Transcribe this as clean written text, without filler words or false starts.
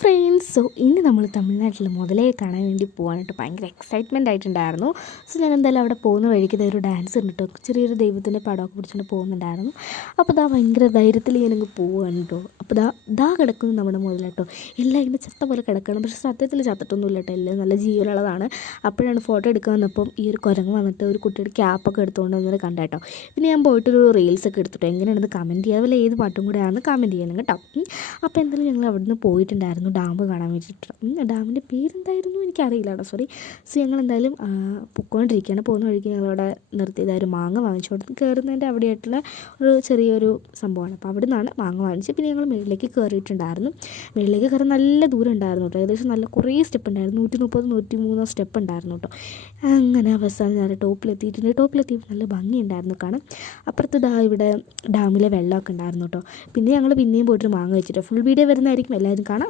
Friends, so ഇന്ന് നമ്മൾ തമിഴ്നാട്ടിൽ മുതലയെ കാണാൻ വേണ്ടി പോകാനായിട്ട് ഭയങ്കര എക്സൈറ്റ്മെൻ്റ് ആയിട്ടുണ്ടായിരുന്നു. സോ ഞാൻ എന്തായാലും അവിടെ പോകുന്ന വഴിക്ക് ഒരു ഡാൻസ് ഉണ്ട് കേട്ടോ, ചെറിയൊരു ദൈവത്തിൻ്റെ പടമൊക്കെ പിടിച്ചുകൊണ്ട് പോകുന്നുണ്ടായിരുന്നു. അപ്പോൾ ഭയങ്കര ധൈര്യത്തിൽ ഞാനങ്ങ് പോവുകയാണ് കേട്ടോ. അപ്പോൾ കിടക്കുന്നു നമ്മുടെ മുതല കേട്ടോ. എല്ലാം ഇങ്ങനെ ചത്ത പോലെ കിടക്കണം, പക്ഷേ സത്യത്തിൽ ചത്തിട്ടൊന്നുമില്ല കേട്ടോ, എല്ലാം നല്ല ജീവനുള്ളതാണ്. അപ്പോഴാണ് ഫോട്ടോ എടുക്കാൻ വന്നപ്പം ഈ ഒരു കുരങ്ങ് വന്നിട്ട് ഒരു കുട്ടിയുടെ ക്യാപ്പൊക്കെ എടുത്തുകൊണ്ട് വന്നത് കണ്ട കേട്ടോ. പിന്നെ ഞാൻ പോയിട്ടൊരു റീൽസൊക്കെ എടുത്തിട്ടോ, എങ്ങനെയാണെന്ന് കമൻറ്റ് ചെയ്യുക, അതുപോലെ ഏത് പാട്ടും കൂടെ ആണെന്ന് കമൻറ്റ് ചെയ്യണം കേട്ടോ. അപ്പോൾ എന്തായാലും ഞങ്ങൾ അവിടെ നിന്ന് പോയിട്ടുണ്ടായിരുന്നു ഡാം കാണാൻ വേണ്ടിയിട്ട്. ഡാമിൻ്റെ പേരെന്തായിരുന്നു എനിക്കറിയില്ല കേട്ടോ, സോറി. സോ ഞങ്ങൾ എന്തായാലും പൊയ്ക്കൊണ്ടിരിക്കുകയാണ്. പോകുന്ന വഴിക്ക് ഞങ്ങളവിടെ നിർത്തിയതായ ഒരു മാങ്ങ വാങ്ങിച്ചു കൊടുത്ത് കയറുന്നതിൻ്റെ അവിടെയായിട്ടുള്ള ഒരു ചെറിയൊരു സംഭവമാണ്. അപ്പോൾ അവിടെ നിന്നാണ് മാങ്ങ വാങ്ങിച്ച്. പിന്നെ ഞങ്ങൾ മുകളിലേക്ക് കയറിയിട്ടുണ്ടായിരുന്നു. മുകളിലേക്ക് കയറാൻ നല്ല ദൂരം ഉണ്ടായിരുന്നു കേട്ടോ, ഏകദേശം നല്ല കുറേ സ്റ്റെപ്പ് ഉണ്ടായിരുന്നു, 130-103 സ്റ്റെപ്പ് ഉണ്ടായിരുന്നു കേട്ടോ. അങ്ങനെ അവസാനം ഞാൻ ടോപ്പിലെത്തിയിട്ടുണ്ട്. ടോപ്പിലെത്തിയപ്പോൾ നല്ല ഭംഗിയുണ്ടായിരുന്നു കാണാൻ. അപ്പുറത്ത് ഇവിടെ ഡാമിലെ വെള്ളമൊക്കെ ഉണ്ടായിരുന്നു കേട്ടോ. പിന്നെ ഞങ്ങൾ പിന്നെയും പോയിട്ടൊരു മാങ്ങ വെച്ചിട്ട് ഫുൾ വീഡിയോ വരുന്നതായിരിക്കും, എല്ലാവരും കാണാം.